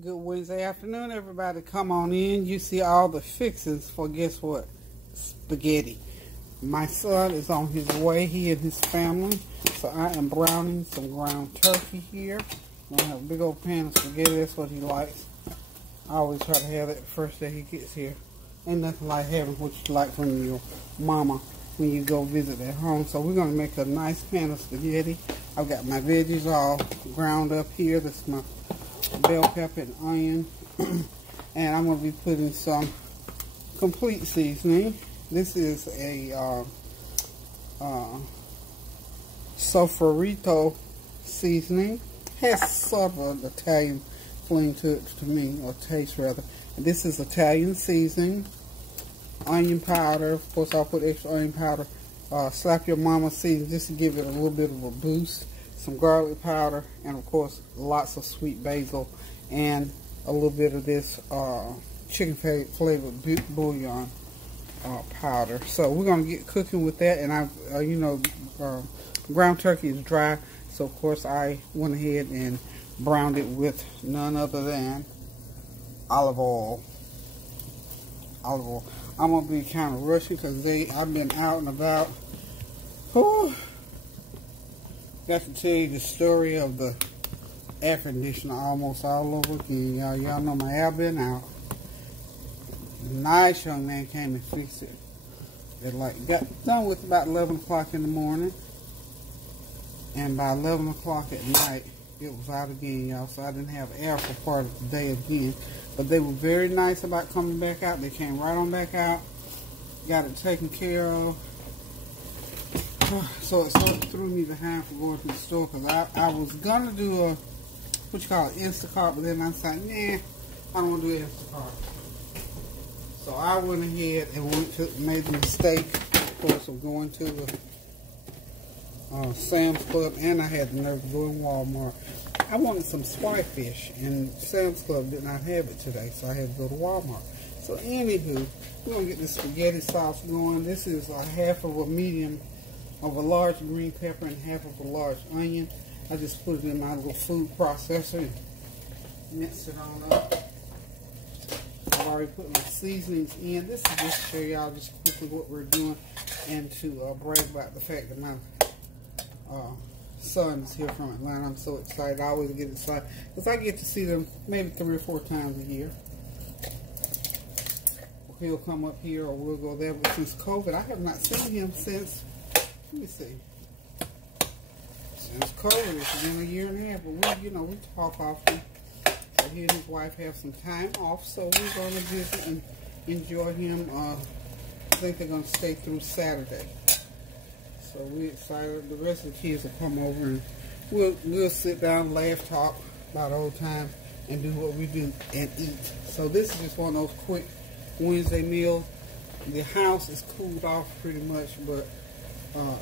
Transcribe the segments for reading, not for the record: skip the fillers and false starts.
Good Wednesday afternoon, everybody. Come on in. You see all the fixings for, guess what? Spaghetti. My son is on his way, he and his family. So I am browning some ground turkey here. I'm going to have a big old pan of spaghetti. That's what he likes. I always try to have that the first day he gets here. Ain't nothing like having what you like from your mama when you go visit at home. So we're going to make a nice pan of spaghetti. I've got my veggies all ground up here. That's my bell pepper and onion. And I'm going to be putting some complete seasoning. This is a Savory seasoning. Has sort of an Italian fling to it to me, or taste rather. And this is Italian seasoning. Onion powder. Of course, I'll put extra onion powder. Slap your mama seasoning just to give it a little bit of a boost. Some garlic powder, and of course lots of sweet basil, and a little bit of this chicken flavored bouillon powder. So we're gonna get cooking with that. And ground turkey is dry, so of course I went ahead and browned it with none other than olive oil. I'm gonna be kind of rushing because I've been out and about. Whew. Got to tell you the story of the air conditioner almost all over again. Y'all know my air been out. A nice young man came and fixed it. It got done with about 11 o'clock in the morning. And by 11 o'clock at night, it was out again, y'all. So I didn't have air for part of the day again. But they were very nice about coming back out. They came right on back out. Got it taken care of. So it sort of threw me behind for going to the store, because I was going to do a, Instacart, but then I said, nah, I don't want to do Instacart. So I went ahead and made the mistake, of course, of going to the Sam's Club, and I had the nerve to go in Walmart. I wanted some spy fish, and Sam's Club did not have it today, so I had to go to Walmart. So anywho, we're going to get this spaghetti sauce going. This is a half of a medium of a large green pepper and half of a large onion. I just put it in my little food processor and mix it on up. I've already put my seasonings in. This is just to show y'all just quickly what we're doing, and to brag about the fact that my son is here from Atlanta. I'm so excited. I always get excited because I get to see them maybe 3 or 4 times a year. He'll come up here or we'll go there. But since COVID, I have not seen him since, let me see, since COVID. It's been a year and a half. But we talk often. So he and his wife have some time off, so we're going to visit and enjoy him. I think they're going to stay through Saturday. So we're excited. The rest of the kids will come over and we'll sit down, laugh, talk about old times, and do what we do and eat. So this is just one of those quick Wednesday meals. The house is cooled off pretty much, but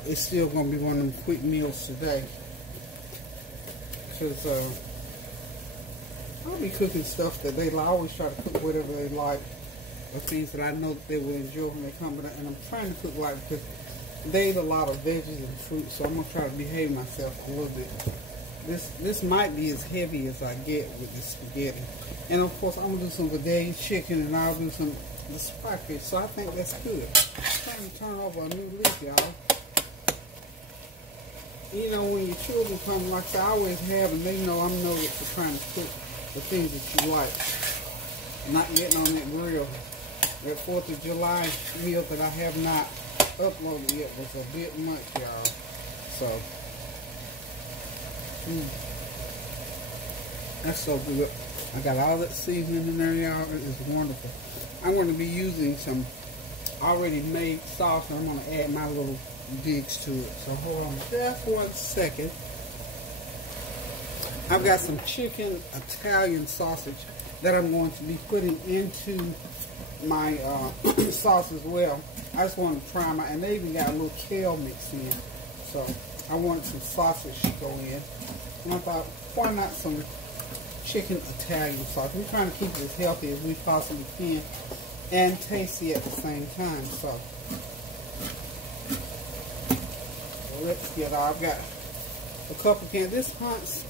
it's still going to be one of them quick meals today. Because I'll be cooking stuff that they like. I always try to cook whatever they like, or things that I know that they will enjoy when they come. And I'm trying to cook because they eat a lot of veggies and fruit, so I'm going to try to behave myself a little bit. This might be as heavy as I get with this spaghetti. And of course, I'm going to do some Vidalia chicken, and I'll do some the spy fish. So I think that's good. I'm trying to turn over a new leaf, y'all. You know, when your children come, like I always have, and they know I'm noted for trying to cook the things that you like. Not getting on that grill. That 4th of July meal that I have not uploaded yet was a bit much, y'all. So, that's so good. I got all that seasoning in there, y'all. It is wonderful. I'm going to be using some already made sauce, and I'm going to add my little digs to it. So hold on just 1 second. I've got some chicken Italian sausage that I'm going to be putting into my sauce as well. I just wanted to try them out, and they even got a little kale mixed in. So I wanted some sausage to go in. And I thought, why not some chicken Italian sauce? We're trying to keep it as healthy as we possibly can and tasty at the same time. So let's get, I've got a couple cans. This Hunt's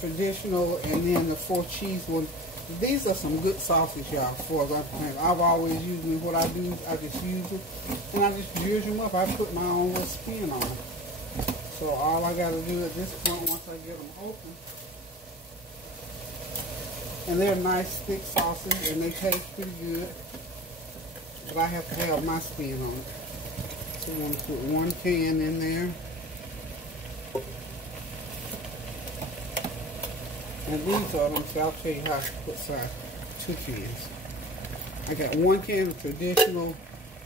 traditional, and then the 4 cheese one. These are some good sausage, y'all. For I've always used them. What I do is I just use them, and I just judge them up. I put my own little spin on them. So all I got to do at this point, once I get them open, and they're nice thick sausage, and they taste pretty good. But I have to have my spin on it. So I'm going to put 1 can in there. And these are them, so I'll tell you how to put aside 2 cans. I got 1 can of traditional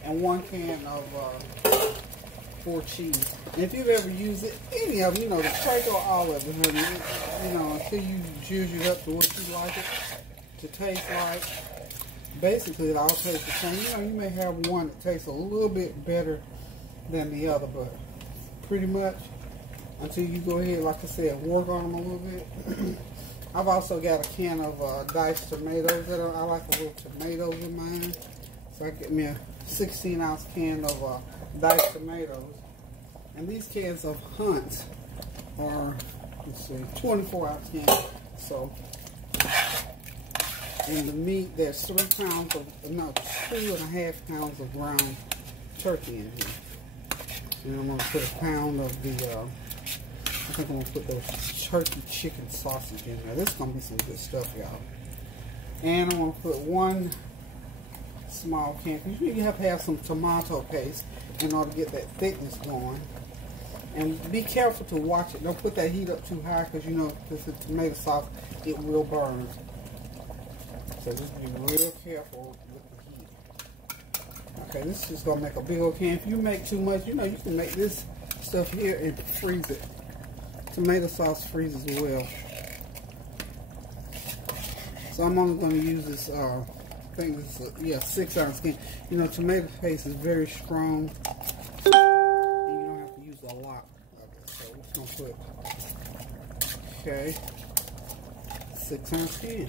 and 1 can of 4 cheese. And if you've ever used it, any of them, you know, the Prego, all of it, honey, you know, until you juice it up to what you like it to taste like. Basically, it all tastes the same. You know, you may have one that tastes a little bit better than the other, but pretty much until you go ahead, like I said, work on them a little bit. I've also got a can of diced tomatoes. I like a little tomatoes in mine. So I get me a 16-ounce can of diced tomatoes. And these cans of Hunt's are, let's see, 24-ounce cans. So, in the meat, there's 3 pounds of, no, 2.5 pounds of ground turkey in here. And I'm going to put a pound of the, I think I'm going to put those turkey chicken sausage in there. This is going to be some good stuff, y'all. And I'm going to put 1 small can. You have to have some tomato paste in order to get that thickness going. And be careful to watch it. Don't put that heat up too high because you know this is tomato sauce, it will burn. So just be real careful with the heat. Okay, this is just going to make a big old can. If you make too much, you know, you can make this stuff here and freeze it. Tomato sauce freezes well. So I'm only going to use this, I think this is a 6-ounce can. You know, tomato paste is very strong. And you don't have to use a lot of it. So we're just going to put, okay, 6-ounce can.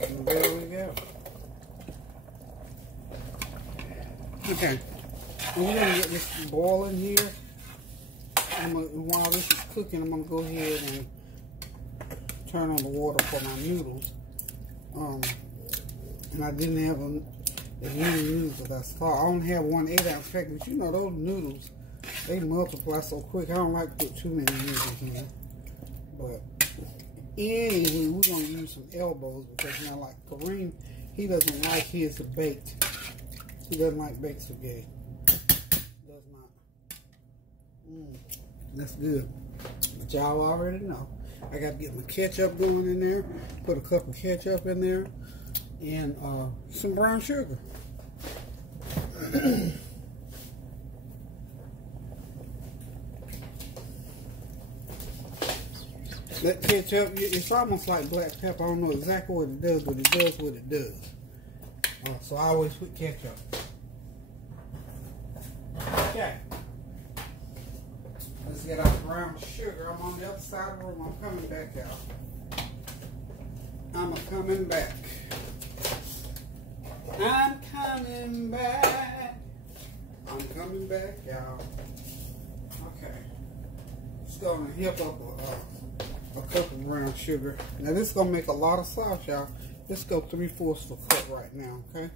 And there we go. Okay. And we're going to get this boiling here. While this is cooking, I'm going to go ahead and turn on the water for my noodles. And I didn't have as many noodles as I thought. I only have 1 8-ounce pack, but you know those noodles, they multiply so quick. I don't like to put too many noodles in. But anyway, we're going to use some elbows because, you know, like Kareem, he doesn't like his baked. He doesn't like baked spaghetti. Does not. That's good. But y'all already know. I got to get my ketchup going in there. Put a cup of ketchup in there. And some brown sugar. That ketchup, it's almost like black pepper. I don't know exactly what it does, but it does what it does. So I always put ketchup. Okay. Let's get our brown sugar. I'm on the other side of the room. I'm coming back out. I'm coming back. I'm coming back. I'm coming back, y'all. Okay. Just going to heat up a cup of brown sugar. Now this is going to make a lot of sauce, y'all. Let's go 3/4 of a cup right now, okay?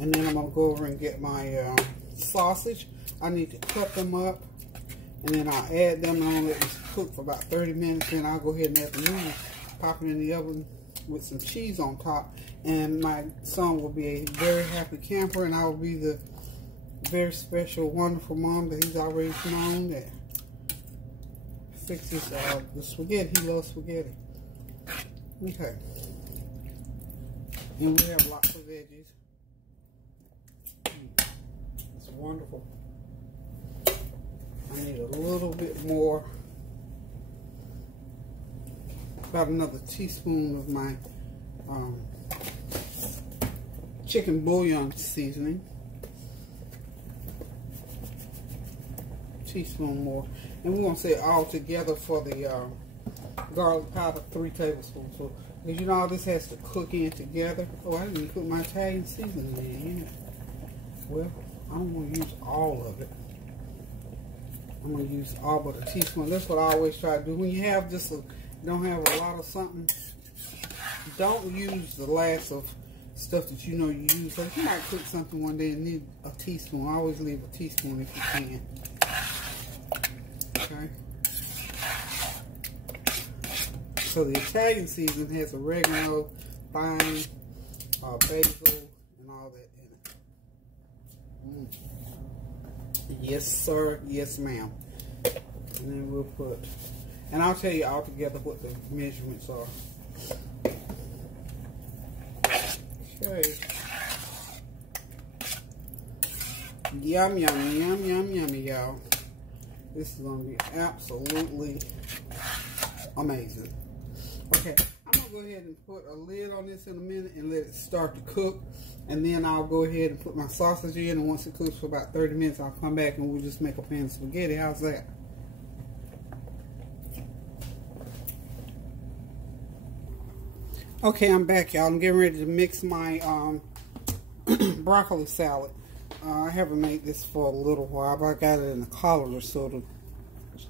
And then I'm going to go over and get my sausage. I need to cut them up. And then I'll add them and I'll let this cook for about 30 minutes. Then I'll go ahead and add the noodles, pop them in the oven with some cheese on top. And my son will be a very happy camper. And I will be the very special, wonderful mom that he's already known that fixes the spaghetti. He loves spaghetti. Okay. And we have lots of veggies. It's wonderful. I need a little bit more, about another teaspoon of my chicken bouillon seasoning. Teaspoon more. And we're going to say all together for the garlic powder, 3 tablespoons. So, because you know all this has to cook in together. Oh, I didn't even put my Italian seasoning in. Yeah. Well, I'm going to use all of it. I'm going to use all but a teaspoon. That's what I always try to do. When you have just a, you don't have a lot of something, don't use the last of stuff that you know you use. Like you might cook something one day and need a teaspoon. I always leave a teaspoon if you can. Okay. So the Italian season has oregano, thyme, basil, and all that in it. Yes, sir. Yes, ma'am. And then we'll put, and I'll tell you all together what the measurements are. Okay. Yum, yum, yum, yum, yummy, y'all. This is going to be absolutely amazing. Okay, I'm going to go ahead and put a lid on this in a minute and let it start to cook. And then I'll go ahead and put my sausage in. And once it cooks for about 30 minutes, I'll come back and we'll just make a pan of spaghetti. How's that? Okay, I'm back, y'all. I'm getting ready to mix my broccoli salad. I haven't made this for a little while, but I got it in the colander so to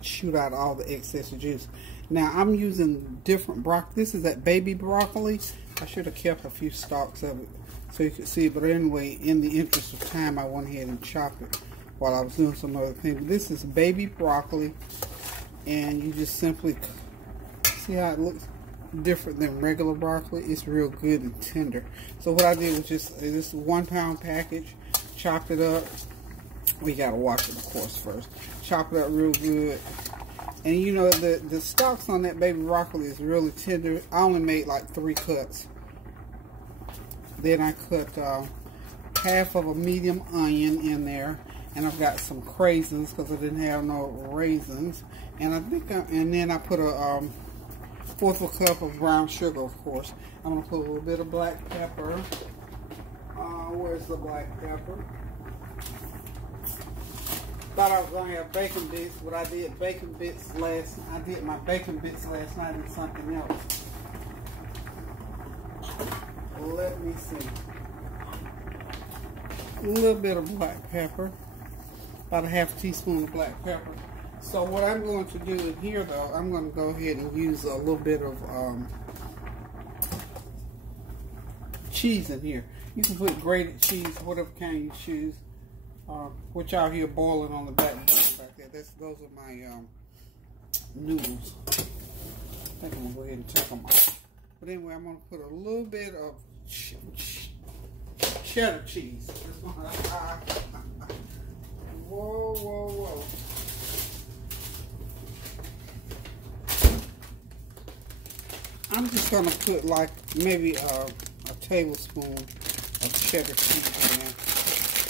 shoot out all the excess juice. Now, I'm using different broccoli. This is that baby broccoli. I should have kept a few stalks of it so you could see. But anyway, in the interest of time, I went ahead and chopped it while I was doing some other things. This is baby broccoli, and you just simply see how it looks different than regular broccoli. It's real good and tender. So what I did was just this 1 pound package, chopped it up. We gotta wash it, of course, first. Chop it up real good. And you know, the stalks on that baby broccoli is really tender. I only made like 3 cuts. Then I cut half of a medium onion in there, and I've got some craisins because I didn't have no raisins. And I think, and then I put a 1/4 cup of brown sugar, of course. I'm gonna put a little bit of black pepper. Where's the black pepper? Thought I was gonna have bacon bits, but I did bacon bits last. I did my bacon bits last night in something else. Let me see. A little bit of black pepper, about a 1/2 teaspoon of black pepper. So what I'm going to do in here, though, I'm going to go ahead and use a little bit of cheese in here. You can put grated cheese, whatever kind you choose. Which y'all hear boiling on the back there. Those are my noodles. I think I'm going to go ahead and take them off. But anyway, I'm going to put a little bit of cheddar cheese. Whoa, whoa, whoa. I'm just going to put like maybe a tablespoon of cheddar cheese in there.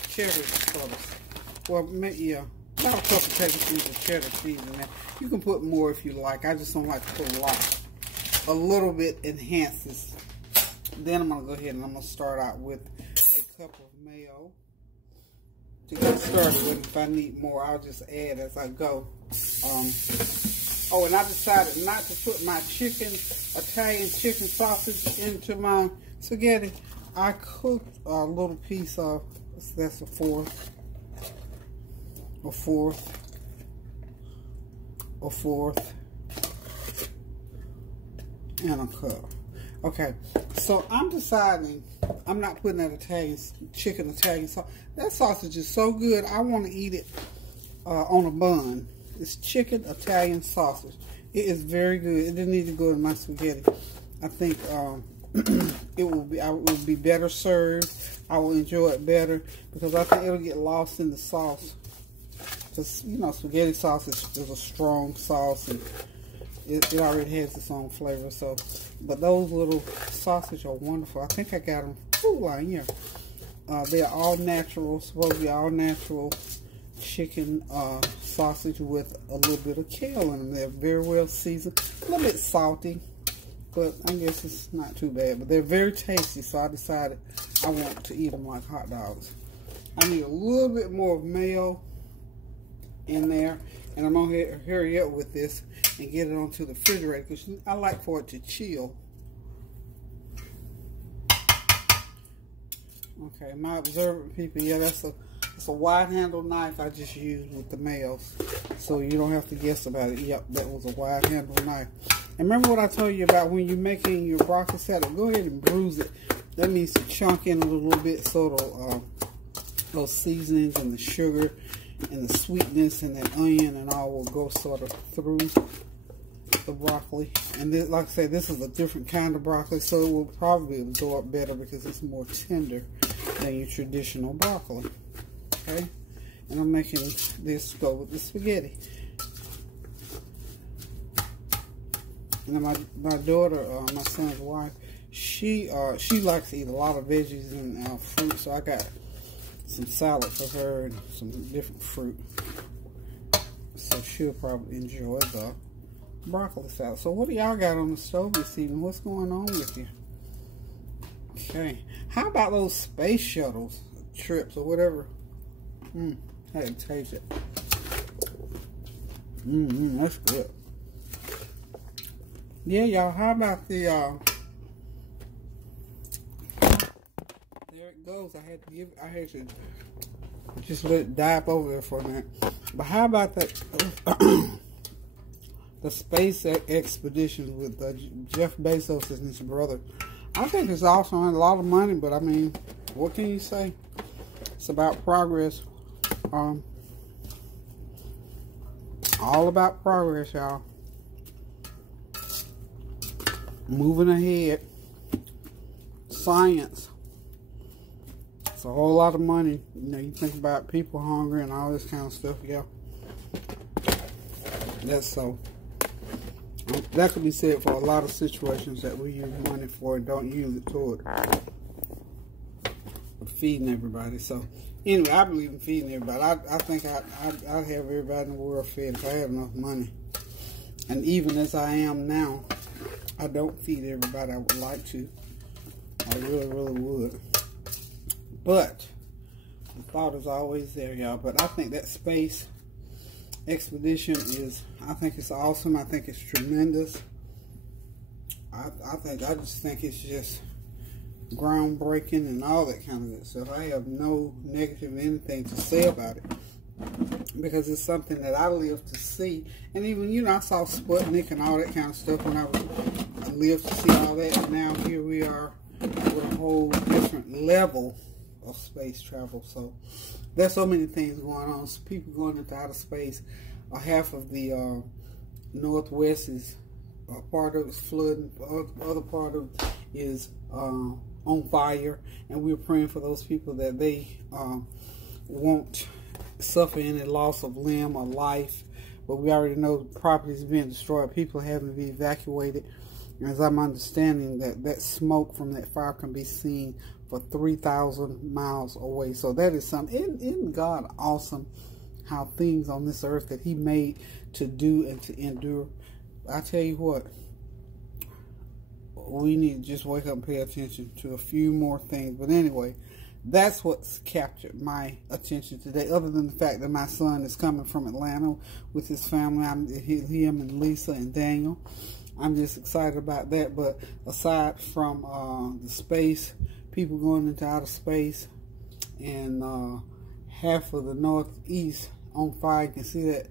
Cheddar sort of, well, yeah, about a couple tablespoons of cheddar cheese in there. You can put more if you like. I just don't like to put a lot. A little bit enhances. Then I'm going to go ahead and I'm going to start out with a cup of mayo. To get started with, if I need more, I'll just add as I go. Oh, and I decided not to put my Italian chicken sausage into my spaghetti. I cooked a little piece of, that's a fourth, and a cup. Okay, so I'm deciding I'm not putting that Italian sauce. That sausage is so good, I want to eat it on a bun. It's chicken Italian sausage. It is very good. It didn't need to go in my spaghetti. I think it will be better served. I will enjoy it better because I think it'll get lost in the sauce. Because, you know, spaghetti sauce is a strong sauce and it already has its own flavor. So, but those little sausage are wonderful. I think I got them on here. They're all natural, supposed to be all natural chicken sausage with a little bit of kale in them. They're very well seasoned, a little bit salty, but I guess it's not too bad. But they're very tasty, so I decided I want to eat them like hot dogs. I need a little bit more of mayo in there, and I'm gonna hurry up with this and get it onto the refrigerator because I like for it to chill. Okay, my observant people, yeah, that's a It's a wide handle knife I just used with the males. So you don't have to guess about it. Yep, that was a wide handle knife. And remember what I told you about when you're making your broccoli salad? Go ahead and bruise it. That means to chunk in a little bit so those seasonings and the sugar and the sweetness and that onion and all will go sort of through the broccoli. And this, like I said, this is a different kind of broccoli, so it will probably absorb better because it's more tender than your traditional broccoli. Okay, and I'm making this go with the spaghetti. And then my daughter, my son's wife, she likes to eat a lot of veggies and fruit, so I got some salad for her and some different fruit. So she'll probably enjoy the broccoli salad. So what do y'all got on the stove this evening? What's going on with you? Okay, how about those space shuttles trips or whatever? I had to taste it. That's good. Yeah, y'all, how about the, there it goes. I had to just let it dive over there for a minute. But how about that, the space expeditions with Jeff Bezos and his brother? I think it's awesome. A lot of money, but I mean, what can you say? It's about progress. All about progress, y'all. Moving ahead. Science. It's a whole lot of money. You know, you think about people hungry and all this kind of stuff, yeah. That's so. That could be said for a lot of situations that we use money for and don't use it toward feeding everybody. So anyway, I believe in feeding everybody. I think I'd have everybody in the world fed if I had enough money. And even as I am now, I don't feed everybody I would like to. I really, really would. But the thought is always there, y'all. But I think that space expedition is, I think it's awesome. I think it's tremendous. I just think it's just groundbreaking and all that kind of good stuff. I have no negative anything to say about it because it's something that I live to see. And even, you know, I saw Sputnik and all that kind of stuff when I lived to see all that. And now here we are with a whole different level of space travel. So there's so many things going on. So people going into outer space. Half of the Northwest is part of it's flooding. The other part of it is on fire, and we're praying for those people that they won't suffer any loss of limb or life. But we already know property is being destroyed. People having to be evacuated. As I'm understanding that smoke from that fire can be seen for 3,000 miles away. So that is something. Isn't God awesome? How things on this earth that He made to do and to endure. I tell you what, we need to just wake up and pay attention to a few more things. But anyway, that's what's captured my attention today, other than the fact that my son is coming from Atlanta with his family. Him and Lisa and Daniel. I'm just excited about that. But aside from the space, people going into outer space, and half of the Northeast on fire, you can see that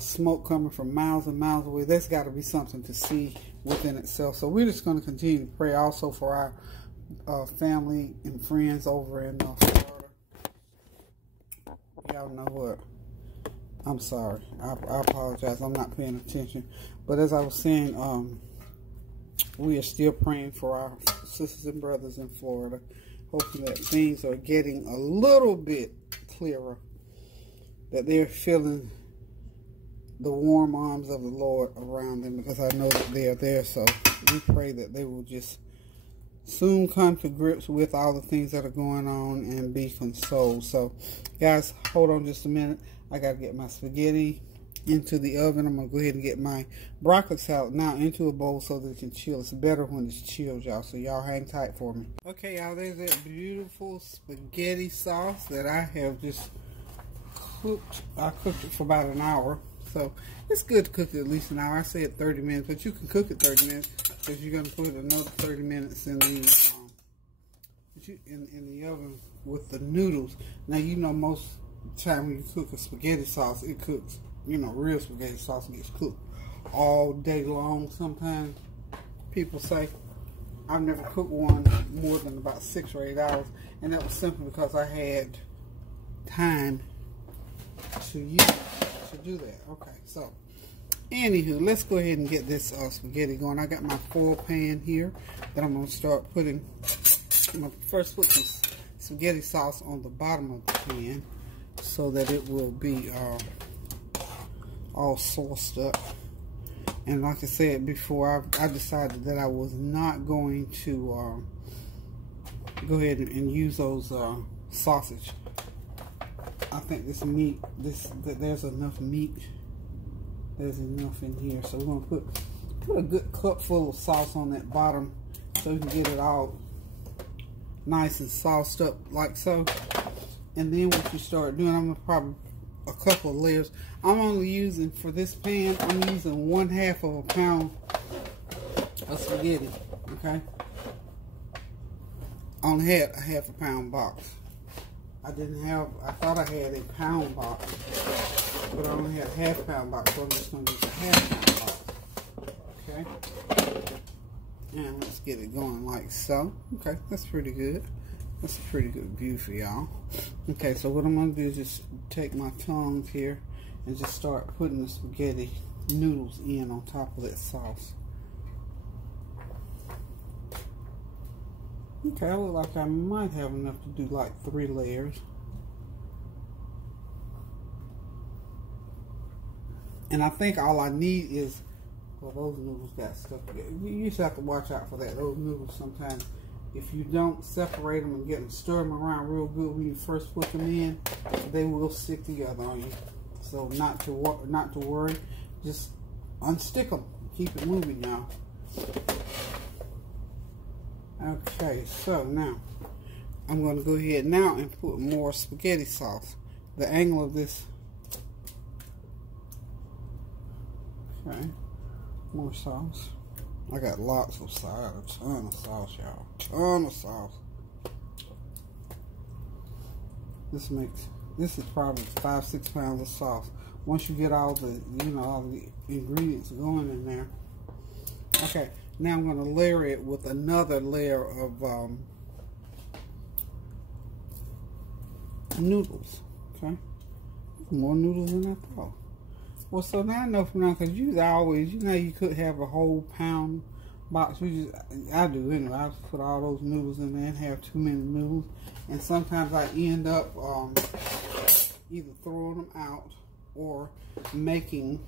smoke coming from miles and miles away. That's got to be something to see within itself. So we're just going to continue to pray also for our family and friends over in Florida. Y'all know what? I'm sorry. I apologize. I'm not paying attention. But as I was saying, we are still praying for our sisters and brothers in Florida, hoping that things are getting a little bit clearer, that they're feeling the warm arms of the Lord around them, because I know that they are there. So we pray that they will just soon come to grips with all the things that are going on and be consoled. So guys, hold on just a minute. I got to get my spaghetti into the oven. I'm going to go ahead and get my broccoli salad now into a bowl so that it can chill. It's better when it's chilled, y'all. So y'all hang tight for me. Okay, y'all, there's that beautiful spaghetti sauce that I have just cooked. I cooked it for about an hour. So it's good to cook it at least an hour. I said 30 minutes, but you can cook it 30 minutes because you're going to put another 30 minutes in the in the oven with the noodles. Now, you know, most time when you cook a spaghetti sauce, it cooks, you know, real spaghetti sauce gets cooked all day long sometimes, people say. I've never cooked one more than about 6 or 8 hours, and that was simply because I had time to do that. Okay, so anywho, let's go ahead and get this spaghetti going. I got my foil pan here that I'm going to start putting. I'm going to first put some spaghetti sauce on the bottom of the pan so that it will be all sauced up. And like I said before, I decided that I was not going to go ahead and use those sausage. I think this meat, that there's enough meat. There's enough in here, so we're gonna put a good cup full of sauce on that bottom, so we can get it all nice and sauced up like so. And then what you start doing, I'm gonna probably a couple of layers. I'm only using for this pan, I'm using 1/2 of a pound of spaghetti. Okay, I only had a 1/2 pound box. I thought I had a pound box, but I only had a 1/2 pound box, so I'm just going to use a 1/2 pound box. Okay, and let's get it going like so. Okay, that's pretty good. That's a pretty good view for y'all. Okay, so what I'm going to do is just take my tongs here and just start putting the spaghetti noodles in on top of that sauce. Okay, I look like I might have enough to do like 3 layers. And I think all I need is, well, those noodles got stuff. You just have to watch out for that. Those noodles sometimes, if you don't separate them and stir them around real good when you first put them in, they will stick together on you. So not to worry, just unstick them. Keep it moving, y'all. Okay, so now I'm going to go ahead now and put more spaghetti sauce. The angle of this, okay, more sauce. I got lots of sauce, a ton of sauce, y'all, ton of sauce. This is probably 5-6 pounds of sauce. Once you get all the, all the ingredients going in there. Okay. Now I'm going to layer it with another layer of noodles. Okay, more noodles than I thought. Well, so now I know from now, because you always, you could have a whole pound box. I do anyway. I put all those noodles in there and have too many noodles, and sometimes I end up either throwing them out or making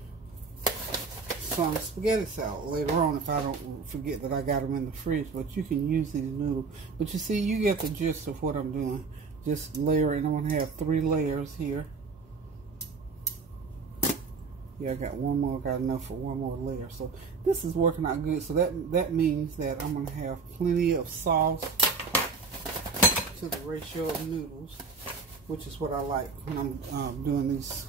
some spaghetti salad later on if I don't forget that I got them in the fridge. But you can use these noodles. But you see, you get the gist of what I'm doing. Just layering. I'm going to have 3 layers here. Yeah, I got one more. Got enough for one more layer. So this is working out good. So that means that I'm going to have plenty of sauce to the ratio of noodles, which is what I like when I'm doing these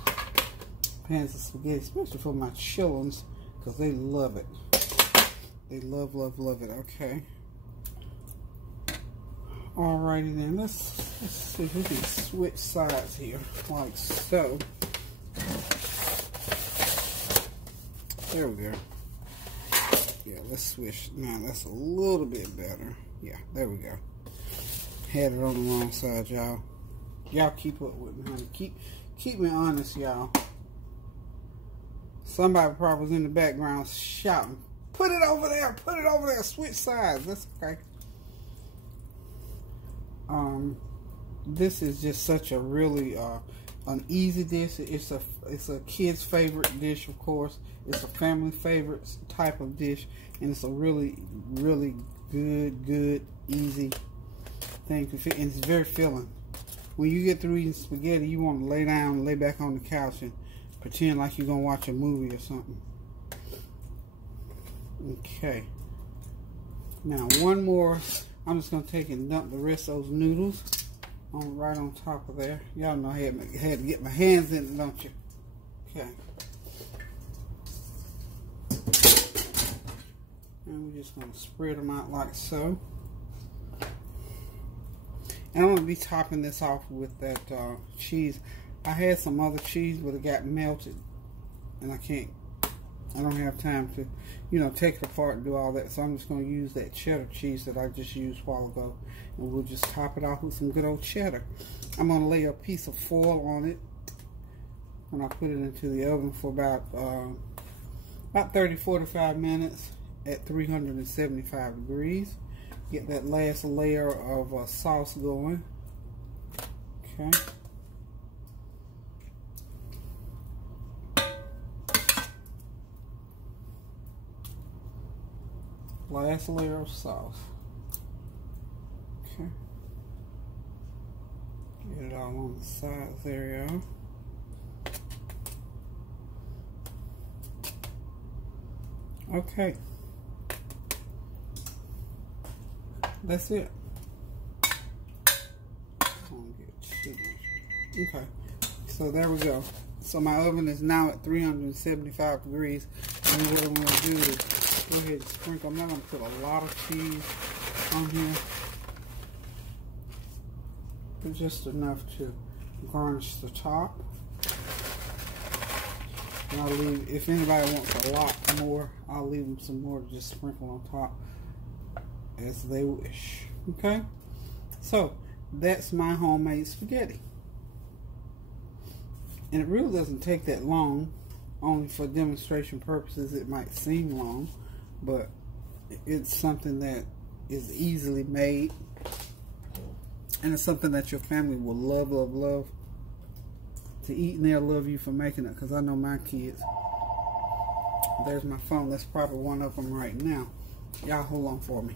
pans of spaghetti, especially for my children, because they love it. They love, love, love it. Okay. Alrighty then. Let's see if we can switch sides here, like so. There we go. Yeah, let's switch. Now that's a little bit better. Yeah, there we go. Had it on the wrong side, y'all. Y'all keep up with me, honey. Keep me honest, y'all. Somebody probably was in the background shouting, "Put it over there! Put it over there! Switch sides." That's okay. This is just such a really an easy dish. It's a kid's favorite dish, of course. It's a family favorite type of dish, and it's a really, really good, easy thing to fit. And it's very filling. When you get through eating spaghetti, you want to lay down, lay back on the couch, and pretend like you're gonna watch a movie or something. Okay. Now one more. I'm just gonna take and dump the rest of those noodles right on top of there. Y'all know I had to get my hands in it, don't you? Okay. And we're just gonna spread them out like so. And I'm going to be topping this off with that cheese. I had some other cheese, but it got melted. And I don't have time to, you know, take it apart and do all that. So I'm just going to use that cheddar cheese that I just used a while ago. And we'll just top it off with some good old cheddar. I'm going to lay a piece of foil on it. And I'll put it into the oven for about 30-45 minutes at 375 degrees. Get that last layer of sauce going. Okay. Last layer of sauce. Okay. Get it all on the sides there, y'all. Okay. That's it. Okay. So there we go. So my oven is now at 375 degrees. And what I'm going to do is go ahead and sprinkle. I'm not going to put a lot of cheese on here, but just enough to garnish the top. And I'll leave, if anybody wants a lot more, I'll leave them some more to just sprinkle on top as they wish. Okay? So, that's my homemade spaghetti. And it really doesn't take that long. Only for demonstration purposes it might seem long, but it's something that is easily made, and it's something that your family will love, love, love to eat, and they'll love you for making it, because I know my kids. There's my phone. That's probably one of them right now. Y'all hold on for me.